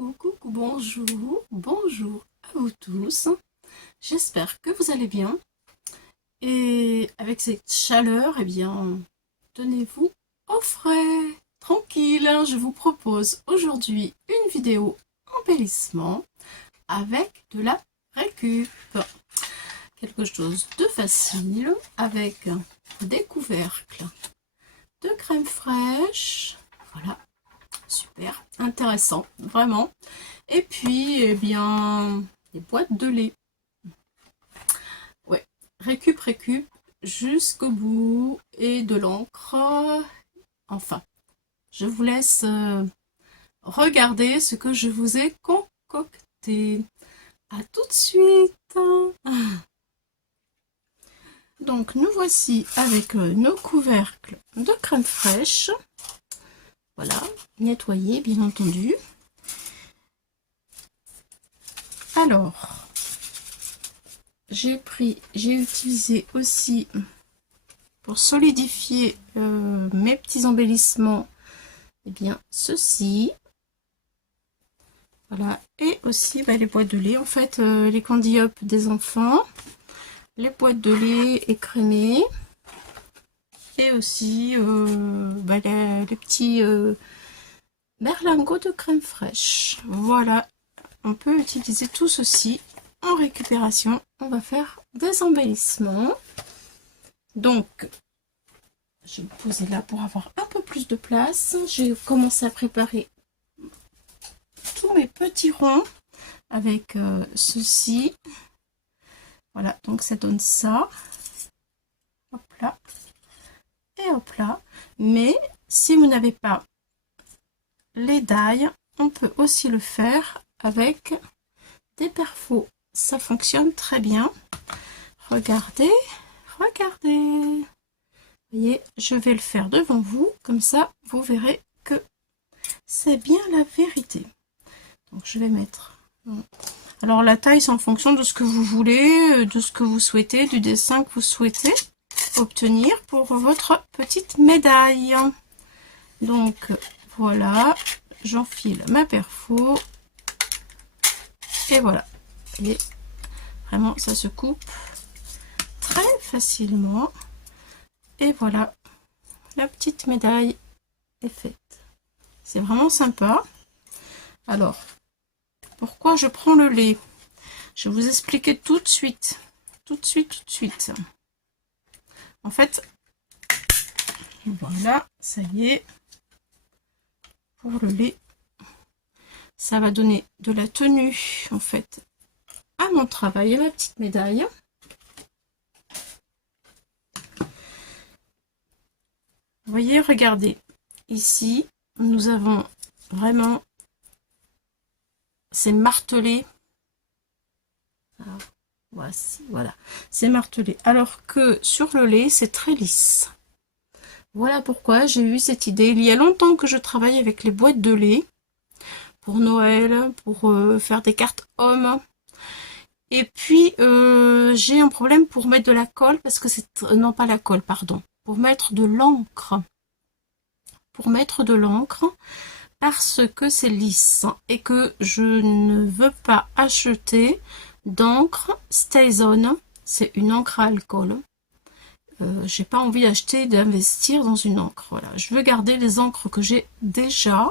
Coucou, bonjour à vous tous. J'espère que vous allez bien. Et avec cette chaleur, eh bien, tenez-vous au frais, tranquille. Je vous propose aujourd'hui une vidéo embellissement avec de la récup. Quelque chose de facile avec des couvercles de crème fraîche. Voilà. Super, intéressant, vraiment. Et puis, eh bien, des boîtes de lait. Ouais, récup jusqu'au bout et de l'encre. Enfin, je vous laisse regarder ce que je vous ai concocté. À tout de suite. Donc, nous voici avec nos couvercles de crème fraîche. Voilà, nettoyé bien entendu. Alors, j'ai utilisé aussi pour solidifier mes petits embellissements, eh bien ceci. Voilà, et aussi les boîtes de lait, en fait les candy up des enfants, les boîtes de lait écrémées. Et aussi les petits berlingots de crème fraîche. Voilà, on peut utiliser tout ceci en récupération. On va faire des embellissements. Donc, je vais me poser là pour avoir un peu plus de place. J'ai commencé à préparer tous mes petits ronds avec ceci. Voilà, donc ça donne ça. Hop là. Et hop là. Mais si vous n'avez pas les dailles, on peut aussi le faire avec des perfos. Ça fonctionne très bien. Regardez, regardez. Vous voyez, je vais le faire devant vous. Comme ça, vous verrez que c'est bien la vérité. Donc, je vais mettre... Alors, la taille, c'est en fonction de ce que vous voulez, de ce que vous souhaitez, du dessin que vous souhaitez obtenir pour votre petite médaille. Donc, voilà, j'enfile ma perfo. Et voilà. Et vraiment, ça se coupe très facilement. Et voilà, la petite médaille est faite. C'est vraiment sympa. Alors, pourquoi je prends le lait? Je vais vous expliquer tout de suite. Tout de suite. En fait, voilà, ça y est. Pour le lait, ça va donner de la tenue, en fait, à mon travail, à ma petite médaille. Vous voyez, regardez, ici, nous avons vraiment, c'est martelé. Alors, voici, voilà, c'est martelé. Alors que sur le lait, c'est très lisse. Voilà pourquoi j'ai eu cette idée. Il y a longtemps que je travaille avec les boîtes de lait pour Noël, pour faire des cartes hommes. Et puis, j'ai un problème pour mettre de la colle, parce que c'est... Non, pas la colle, pardon. Pour mettre de l'encre. Parce que c'est lisse et que je ne veux pas acheter d'encre StazOn. C'est une encre à alcool. J'ai pas envie d'investir dans une encre. Voilà, je veux garder les encres que j'ai déjà.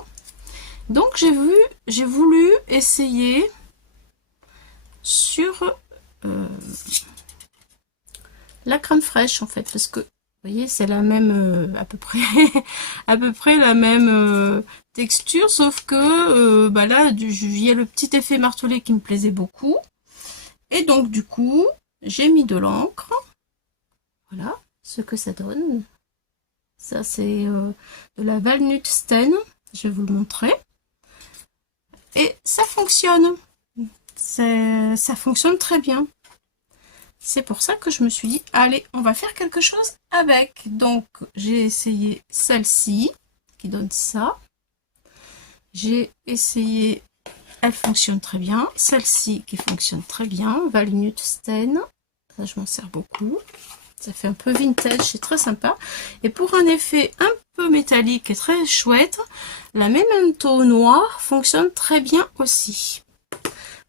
Donc j'ai voulu essayer sur la crème fraîche, en fait, parce que vous voyez, c'est la même à peu près la même texture, sauf que là il y a le petit effet martelé qui me plaisait beaucoup, et donc du coup j'ai mis de l'encre. Voilà ce que ça donne. Ça, c'est de la Walnut Stain. Je vais vous le montrer. Et ça fonctionne. Ça fonctionne très bien. C'est pour ça que je me suis dit, allez, on va faire quelque chose avec. Donc, j'ai essayé celle-ci, qui donne ça. J'ai essayé, elle fonctionne très bien. Celle-ci, qui fonctionne très bien. Walnut Stain. Ça, je m'en sers beaucoup. Ça fait un peu vintage, c'est très sympa. Et pour un effet un peu métallique et très chouette, la Memento noire fonctionne très bien aussi.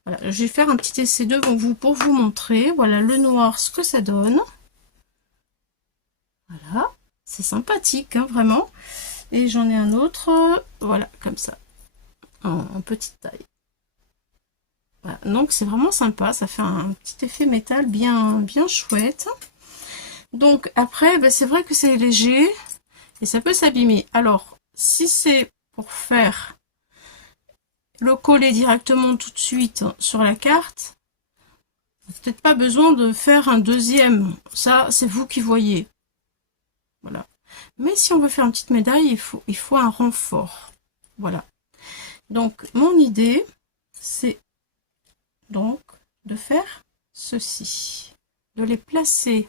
Voilà, je vais faire un petit essai devant vous pour vous montrer. Voilà le noir, ce que ça donne. Voilà, c'est sympathique, hein, vraiment. Et j'en ai un autre, voilà, comme ça, en petite taille. Voilà, donc c'est vraiment sympa, ça fait un petit effet métal bien chouette. Donc après, ben, c'est vrai que c'est léger et ça peut s'abîmer. Alors, si c'est pour faire le coller directement tout de suite sur la carte, peut-être pas besoin de faire un deuxième. Ça, c'est vous qui voyez. Voilà. Mais si on veut faire une petite médaille, il faut un renfort. Voilà. Donc, mon idée, c'est donc de faire ceci. De les placer,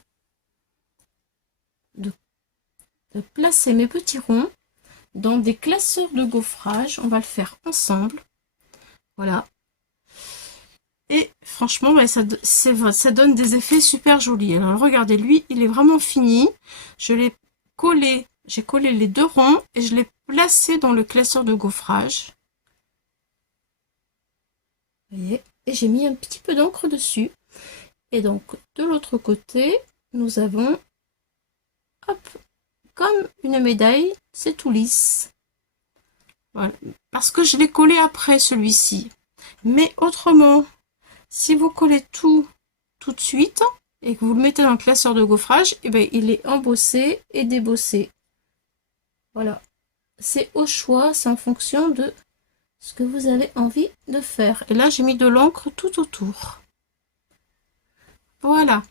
de placer mes petits ronds dans des classeurs de gaufrage. On va le faire ensemble. Voilà. Et franchement, bah, ça donne des effets super jolis. Alors regardez, lui, il est vraiment fini. Je l'ai collé, j'ai collé les deux ronds et je l'ai placé dans le classeur de gaufrage. Vous voyez, et j'ai mis un petit peu d'encre dessus. Et donc, de l'autre côté, nous avons, hop, comme une médaille, c'est tout lisse. Voilà. Parce que je l'ai collé après celui-ci. Mais autrement, si vous collez tout de suite et que vous le mettez dans le classeur de gaufrage, et ben, il est embossé et débossé. Voilà. C'est au choix, c'est en fonction de ce que vous avez envie de faire. Et là, j'ai mis de l'encre tout autour. Voilà.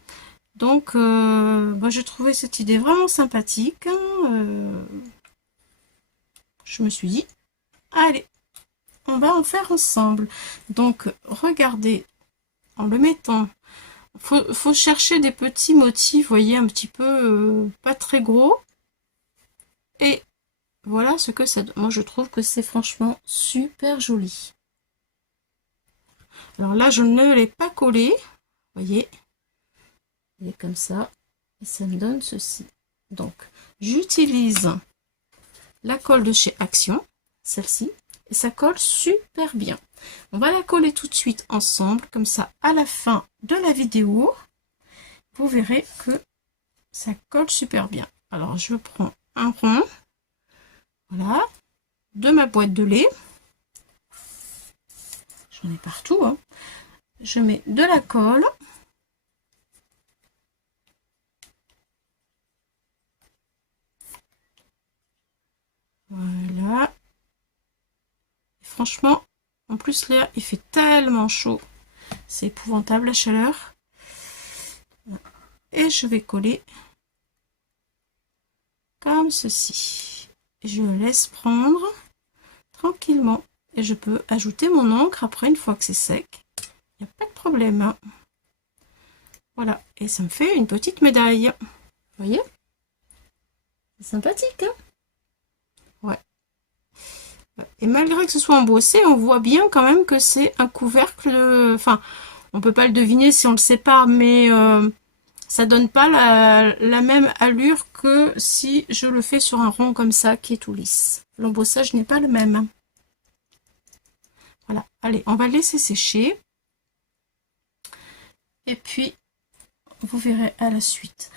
Donc, moi, j'ai trouvé cette idée vraiment sympathique. Je me suis dit, allez, on va en faire ensemble. Donc, regardez, en le mettant, faut chercher des petits motifs, vous voyez, un petit peu pas très gros. Et voilà ce que ça donne. Moi, je trouve que c'est franchement super joli. Alors là, je ne l'ai pas collé, vous voyez, il est comme ça, et ça me donne ceci. Donc, j'utilise la colle de chez Action, celle-ci, et ça colle super bien. On va la coller tout de suite ensemble, comme ça, à la fin de la vidéo, vous verrez que ça colle super bien. Alors, je prends un rond, voilà, de ma boîte de lait. J'en ai partout, hein. Je mets de la colle. Voilà. Franchement, en plus là, il fait tellement chaud. C'est épouvantable la chaleur. Et je vais coller comme ceci. Je le laisse prendre tranquillement. Et je peux ajouter mon encre après, une fois que c'est sec. Il n'y a pas de problème, hein. Voilà. Et ça me fait une petite médaille. Vous voyez? C'est sympathique, hein? Ouais. Et malgré que ce soit embossé, on voit bien quand même que c'est un couvercle. Enfin, on peut pas le deviner si on le sépare, mais ça donne pas la même allure que si je le fais sur un rond comme ça qui est tout lisse. L'embossage n'est pas le même. Voilà. Allez, on va laisser sécher. Et puis, vous verrez à la suite.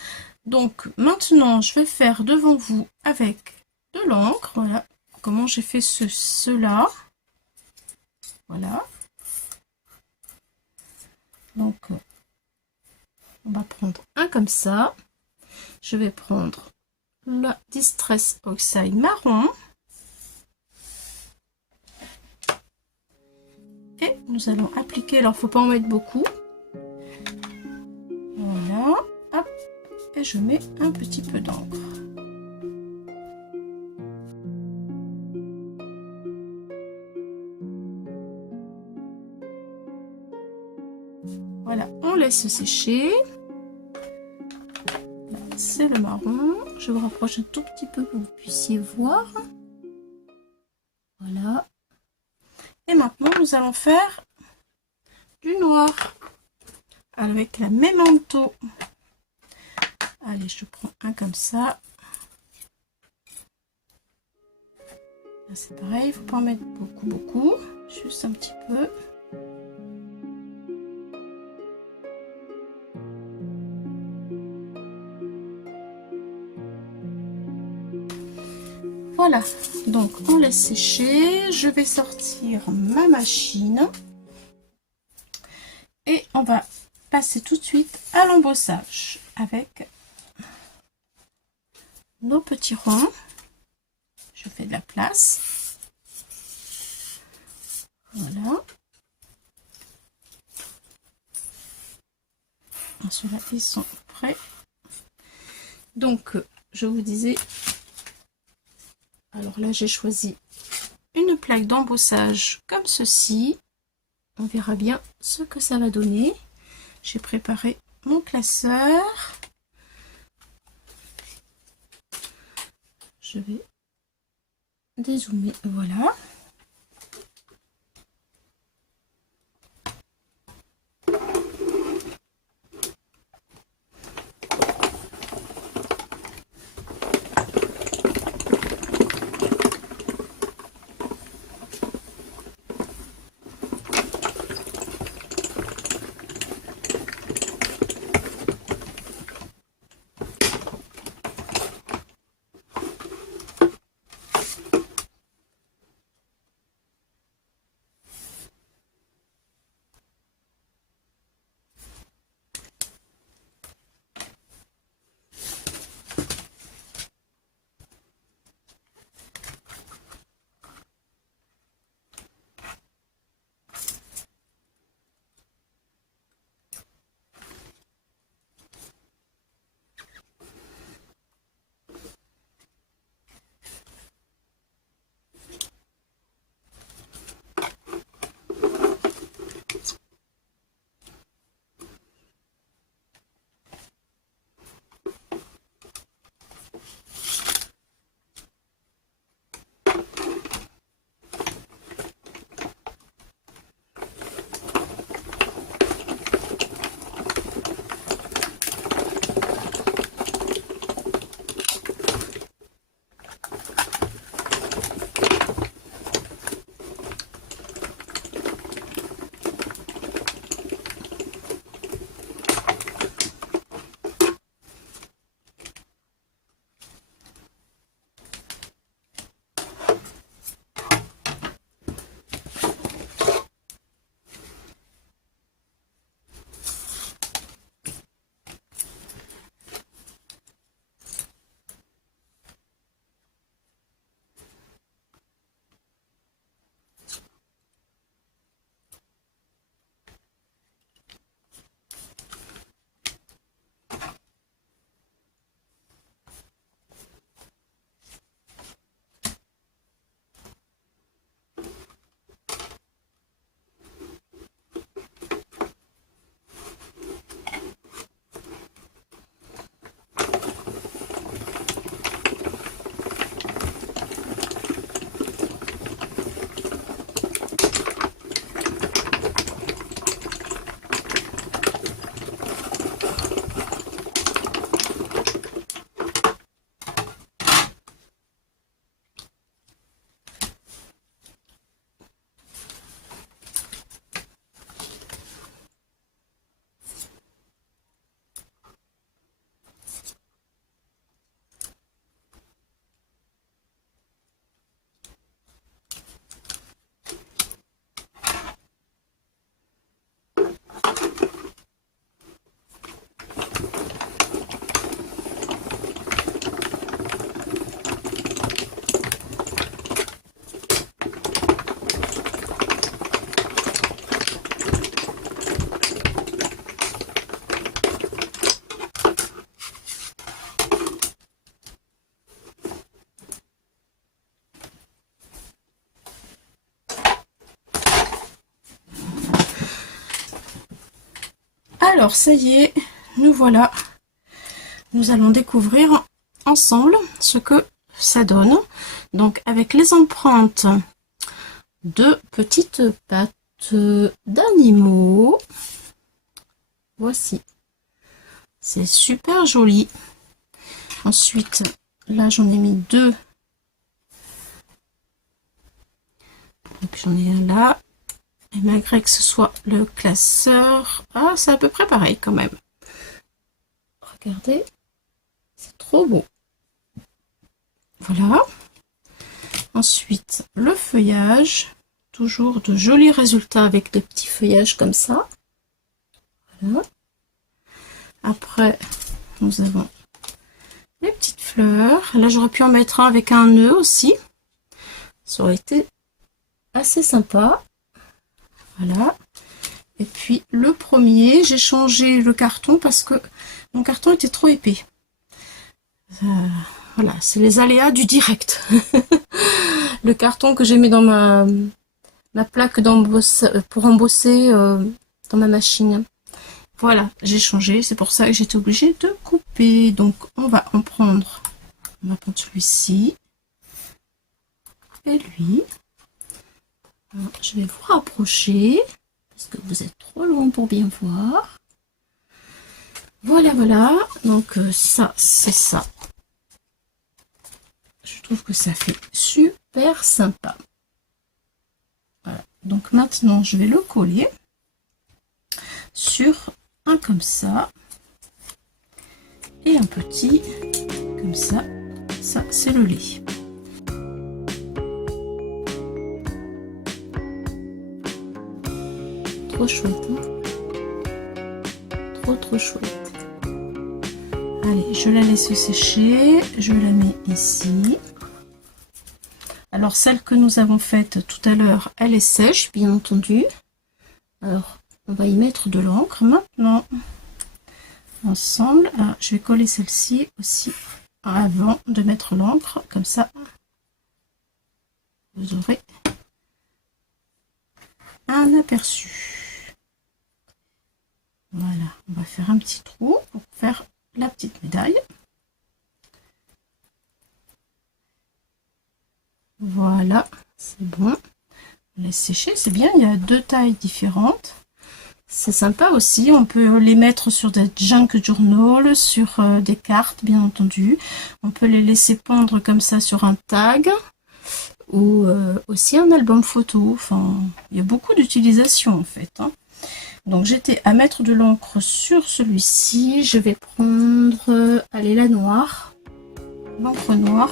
Donc, maintenant, je vais faire devant vous avec de l'encre. Voilà comment j'ai fait cela. Voilà. Donc, on va prendre un comme ça. Je vais prendre la Distress Oxide marron. Et nous allons appliquer, alors il ne faut pas en mettre beaucoup. Voilà. Hop. Et je mets un petit peu d'encre. Voilà, on laisse sécher. C'est le marron. Je vous rapproche un tout petit peu pour que vous puissiez voir. Voilà. Et maintenant, nous allons faire du noir avec la Memento. Allez, je prends un comme ça. C'est pareil, il ne faut pas en mettre beaucoup, juste un petit peu. Voilà, donc on laisse sécher. Je vais sortir ma machine et on va passer tout de suite à l'embossage avec nos petits ronds. Je fais de la place. Voilà. Ceux-là, ils sont prêts. Donc, je vous disais, alors là, j'ai choisi une plaque d'embossage comme ceci. On verra bien ce que ça va donner. J'ai préparé mon classeur. Je vais dézoomer, voilà. Alors, ça y est, nous voilà. Nous allons découvrir ensemble ce que ça donne. Donc, avec les empreintes de petites pattes d'animaux. Voici. C'est super joli. Ensuite, là j'en ai mis 2. Donc j'en ai un là. Et malgré que ce soit le classeur, ah, c'est à peu près pareil quand même. Regardez, c'est trop beau. Voilà. Ensuite, le feuillage. Toujours de jolis résultats avec des petits feuillages comme ça. Voilà. Après, nous avons les petites fleurs. Là, j'aurais pu en mettre un avec un nœud aussi. Ça aurait été assez sympa. Voilà. Et puis, le premier, j'ai changé le carton parce que mon carton était trop épais. Voilà, c'est les aléas du direct. Le carton que j'ai mis dans ma plaque pour embosser dans ma machine. Voilà, j'ai changé, c'est pour ça que j'étais obligée de couper. Donc on va prendre celui-ci et lui. Alors, je vais vous rapprocher parce que vous êtes trop loin pour bien voir. Voilà, voilà. Donc ça, c'est ça. Je trouve que ça fait super sympa. Voilà. Donc maintenant, je vais le coller sur un comme ça et un petit comme ça. Ça, c'est le lait. Trop chouette, hein? Trop chouette. Allez, je la laisse sécher. Je la mets ici. Alors, celle que nous avons faite tout à l'heure, elle est sèche, bien entendu. Alors, on va y mettre de l'encre maintenant. Ensemble, alors, je vais coller celle-ci aussi avant de mettre l'encre. Comme ça, vous aurez un aperçu. Voilà, on va faire un petit trou pour faire la petite médaille. Voilà, c'est bon. On laisse sécher, c'est bien, il y a 2 tailles différentes. C'est sympa aussi, on peut les mettre sur des junk journal, sur des cartes bien entendu. On peut les laisser pendre comme ça sur un tag ou aussi un album photo. Enfin, il y a beaucoup d'utilisations en fait, hein. Donc j'étais à mettre de l'encre sur celui-ci. Je vais prendre, allez, la noire, l'encre noire.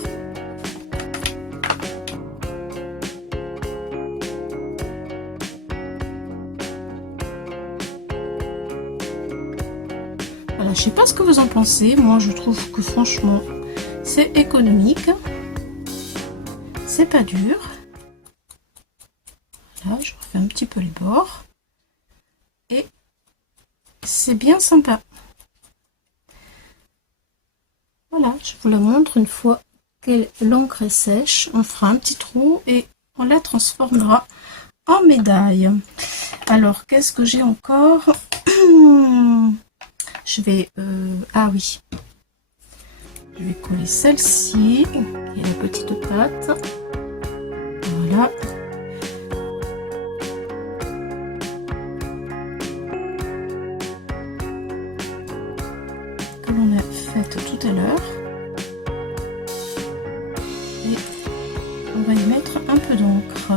Voilà, je sais pas ce que vous en pensez. Moi, je trouve que franchement, c'est économique. C'est pas dur. Là, je refais un petit peu les bords. Et c'est bien sympa. Voilà, je vous la montre une fois que l'encre est sèche. On fera un petit trou et on la transformera en médaille. Alors, qu'est-ce que j'ai encore? Je vais... ah oui. Je vais coller celle-ci, qui est la petite patte. Voilà. Que l'on a faite tout à l'heure. Et on va y mettre un peu d'encre.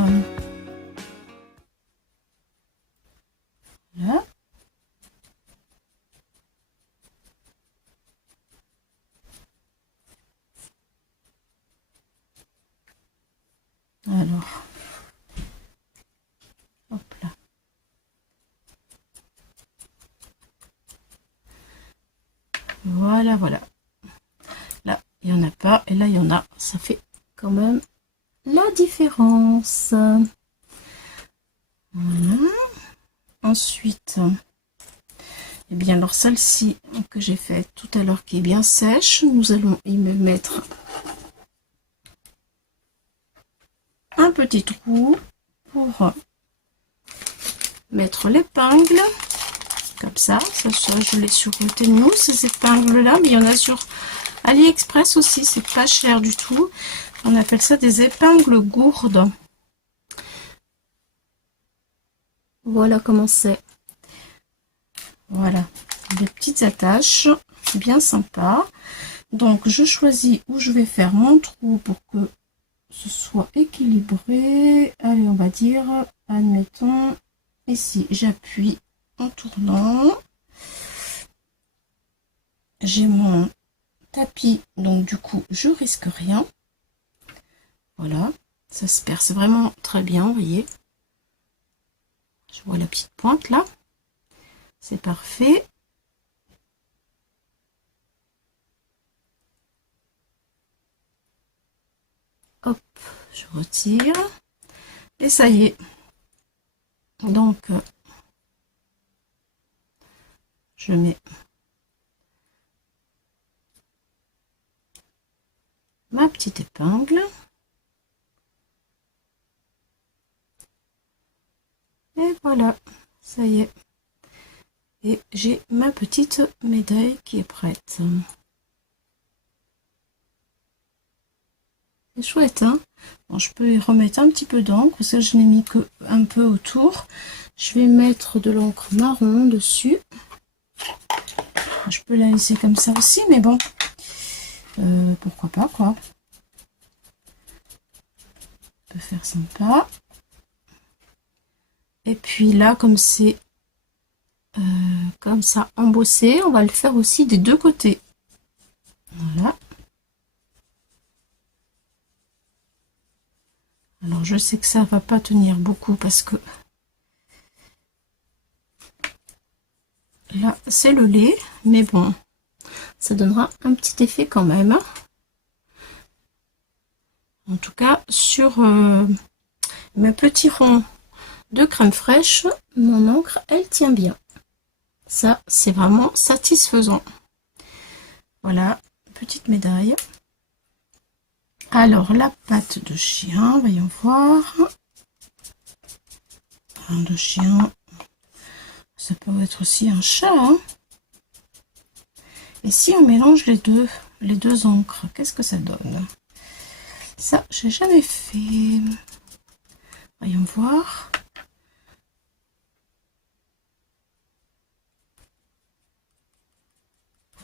Voilà. Alors, hop là. Voilà, voilà. Là, il n'y en a pas, et là, il y en a. Ça fait quand même la différence. Voilà. Ensuite, eh bien, alors celle-ci que j'ai faite tout à l'heure, qui est bien sèche, nous allons y mettre un petit trou pour mettre l'épingle. Comme ça, je l'ai sur Temu, ces épingles là, mais il y en a sur AliExpress aussi, c'est pas cher du tout. On appelle ça des épingles gourdes. Voilà comment c'est. Voilà, des petites attaches bien sympa. Donc je choisis où je vais faire mon trou pour que ce soit équilibré. Allez, on va dire, admettons, ici j'appuie en tournant. J'ai mon tapis, donc du coup je risque rien. Voilà, ça se perce vraiment très bien, vous voyez. Je vois la petite pointe là. C'est parfait. Hop, je retire. Et ça y est. Donc, je mets ma petite épingle. Et voilà, ça y est. Et j'ai ma petite médaille qui est prête. C'est chouette, hein? Bon, je peux y remettre un petit peu d'encre, parce que je n'ai mis que un peu autour. Je vais mettre de l'encre marron dessus. Je peux la laisser comme ça aussi, mais bon, pourquoi pas, quoi. On peut faire sympa. Et puis là, comme c'est comme ça embossé, on va le faire aussi des deux côtés. Voilà. Alors je sais que ça va pas tenir beaucoup parce que là c'est le lait, mais bon, ça donnera un petit effet quand même. En tout cas, sur mes petits ronds de crème fraîche, mon encre elle tient bien. Ça c'est vraiment satisfaisant. Voilà, petite médaille. Alors la patte de chien, voyons voir. Un de chien, ça peut être aussi un chat, hein. Et si on mélange les deux encres, qu'est-ce que ça donne? Ça, j'ai jamais fait. Voyons voir.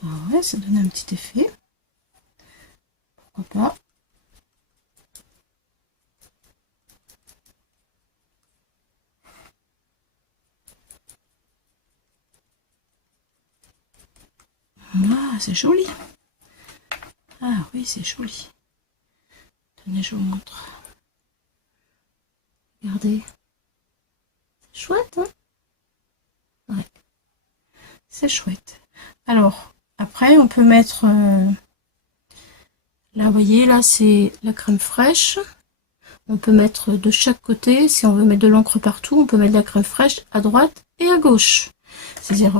Ah ouais, ça donne un petit effet. Pourquoi pas? Ah, c'est joli. Ah oui, c'est joli. Tenez, je vous montre. Regardez. C'est chouette, hein? Ouais. C'est chouette. Alors, après, on peut mettre... là, vous voyez, là, c'est la crème fraîche. On peut mettre de chaque côté. Si on veut mettre de l'encre partout, on peut mettre de la crème fraîche à droite et à gauche. C'est-à-dire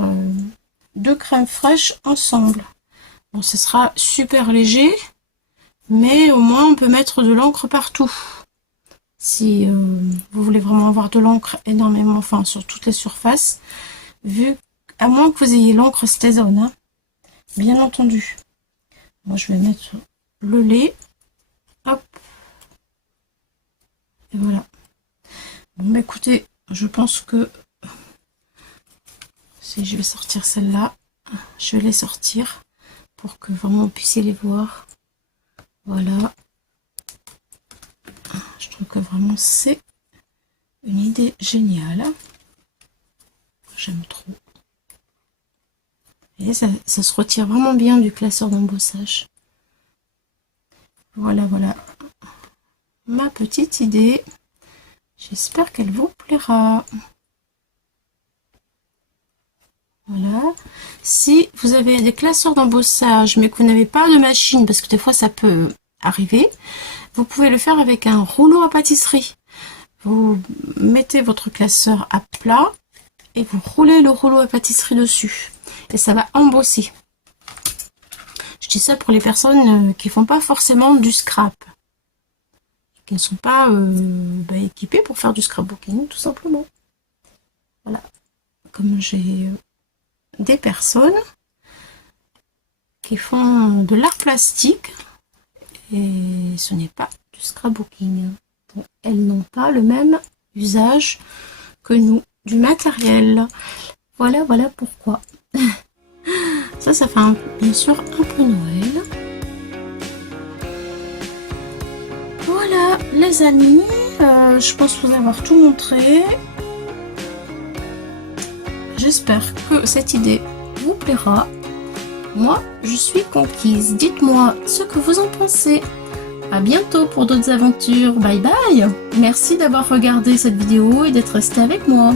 deux crèmes fraîches ensemble. Bon, ce sera super léger, mais au moins on peut mettre de l'encre partout. Si vous voulez vraiment avoir de l'encre énormément, enfin sur toutes les surfaces, vu à moins que vous ayez l'encre Stazone, hein, bien entendu. Moi je vais mettre le lait, hop, et voilà. Bon bah écoutez, je pense que si je vais sortir celle-là, je vais les sortir pour que vraiment vous puissiez les voir. Voilà. Je trouve que vraiment c'est une idée géniale. J'aime trop. Et ça se retire vraiment bien du classeur d'embossage. Voilà, voilà. Ma petite idée. J'espère qu'elle vous plaira. Voilà. Si vous avez des classeurs d'embossage, mais que vous n'avez pas de machine, parce que des fois ça peut arriver, vous pouvez le faire avec un rouleau à pâtisserie. Vous mettez votre classeur à plat et vous roulez le rouleau à pâtisserie dessus. Et ça va embosser. Je dis ça pour les personnes qui font pas forcément du scrap. Qui ne sont pas équipées pour faire du scrapbooking, tout simplement. Voilà. Comme j'ai des personnes qui font de l'art plastique et ce n'est pas du scrapbooking. Donc, elles n'ont pas le même usage que nous du matériel. Voilà, voilà pourquoi. Ça fait bien sûr un peu Noël. Les amis, je pense vous avoir tout montré. J'espère que cette idée vous plaira. Moi, je suis conquise. Dites-moi ce que vous en pensez. À bientôt pour d'autres aventures. Bye bye. Merci d'avoir regardé cette vidéo et d'être resté avec moi.